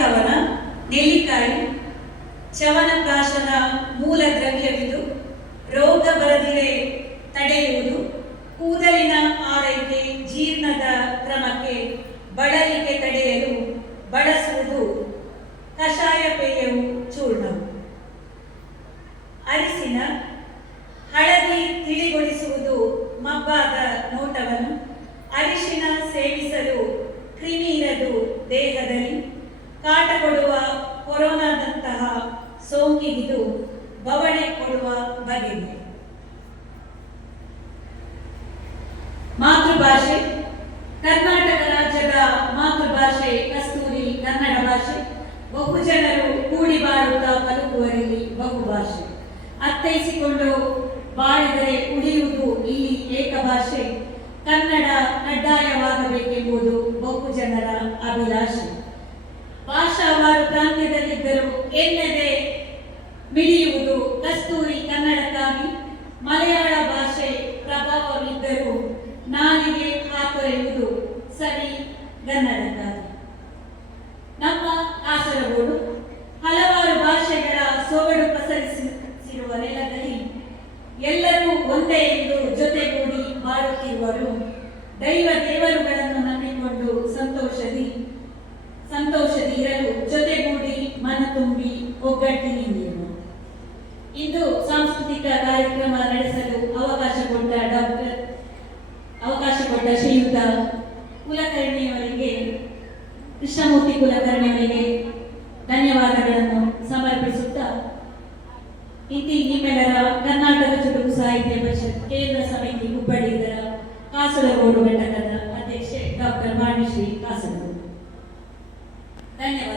ಕವನ, ನೆಲ್ಲಿಕಾಯಿ, ಚವನಪ್ರಾಶನ ಮೂಲ ದ್ರವ್ಯವಿದು, ರೋಗ ಬರದಿರೆ ತಡೆಯುವುದು, ಕೂದಲಿನ ಆರೈಕೆ, ಜೀರ್ಣದ ಕ್ರಮಕ್ಕೆ, ಬಳಲಿಕೆ ತಡೆಯಲು ಬಳಸುವುದು ಕಷಾಯ ಪೇಯವು ಚೂರ್ಣವು. ಅರಿಸಿನ ಹಳದಿ ತಿಳಿಗೊಳಿಸುವುದು ಮಬ್ಬಾದ ನೋಟವನ್ನು, ಅರಿಶಿನ ಸೇವಿಸಲು ಕ್ರಿಮಿ ಇರದು ದೇಹದಲ್ಲಿ, ಕಾಟ ಕೊಡುವ ಕೊರೋನಾದಂತಹ ಸೋಂಕಿಗಿದು ಬವಣೆ ಕೊಡುವ ಬಗೆಗೆ. ಮಾತೃಭಾಷೆ. ಕರ್ನಾಟಕ ರಾಜ್ಯದ ಮಾತೃಭಾಷೆ ಕಸ್ತೂರಿ ಕನ್ನಡ ಭಾಷೆ. ಬಹುಜನರು ಕೂಡಿ ಬಾಳುತ್ತಾ ಬದುಕುವರಲ್ಲಿ ಬಹುಭಾಷೆ. ಅರ್ಥೈಸಿಕೊಂಡು ಬಾಳಿದರೆ ಉಳಿಯುವುದು ಇಲ್ಲಿ ಏಕಭಾಷೆ. ಕನ್ನಡ ಕಡ್ಡಾಯವಾಗಬೇಕೆಂಬುದು ಬಹುಜನರ ಅಭಿಲಾಷೆ. ಭಾಷಾವಾರು ಪ್ರಾಂತ್ಯದಲ್ಲಿದ್ದರೂ ಎನ್ನದೆ ಮಿಡಿಯುವುದು ಕಸ್ತೂರಿ ಕನ್ನಡಕ್ಕಾಗಿ. ಮಲಯಾಳ ಭಾಷೆ ಪ್ರಭಾವವಿದ್ದರೂ ನಾಲಿಗೆ ಹಾತೊರೆಯುವುದು ಸರಿ ಗನ್ನಡಕ್ಕಾಗಿ. ನಮ್ಮ ಕಾಸರಗೋಡು ಹಲವಾರು ಭಾಷೆಗಳ ಸೊಗಡು ಪಸರಿಸಿರುವ ನೆಲದಲ್ಲಿ ಎಲ್ಲರೂ ಒಂದೇ ಎಂದು ಜೊತೆಗೂಡಿ ಬಾಳುತ್ತಿರುವರು. ದೈವ ದೇವರುಗಳನ್ನು ನಂಬಿಕೊಂಡು ಸಂತೋಷದಿ ಇರಲು ಜೊತೆಗೂಡಿ ಮನ ತುಂಬಿ ಒಗ್ಗಟ್ಟಿನಿಂದಿರು. ಇಂದು ಸಾಂಸ್ಕೃತಿಕ ಕಾರ್ಯಕ್ರಮ ನಡೆಸಲು ಅವಕಾಶ ಕೊಟ್ಟ ಶ್ರೀಯುತ ಕುಲಕರ್ಣಿಯವರಿಗೆ, ಕೃಷ್ಣಮೂರ್ತಿ ಕುಲಕರ್ಣಿಯವರಿಗೆ ಧನ್ಯವಾದಗಳನ್ನು ಸಮರ್ಪಿಸುತ್ತಾ, ನಿಮ್ಮೆಲ್ಲರ ಕರ್ನಾಟಕ ಚುಟುಕು ಸಾಹಿತ್ಯ ಪರಿಷತ್ ಕೇಂದ್ರ ಸಮಿತಿ ಹುಬ್ಬಳ್ಳಿ ಇದರ ಕಾಸರಗೋಡು ಘಟಕದ ಅಧ್ಯಕ್ಷೆ ಡಾಕ್ಟರ್ ಮಾಣಿಶ್ರೀ ಕಾಸರಗೋಡು. ಧನ್ಯವಾದ.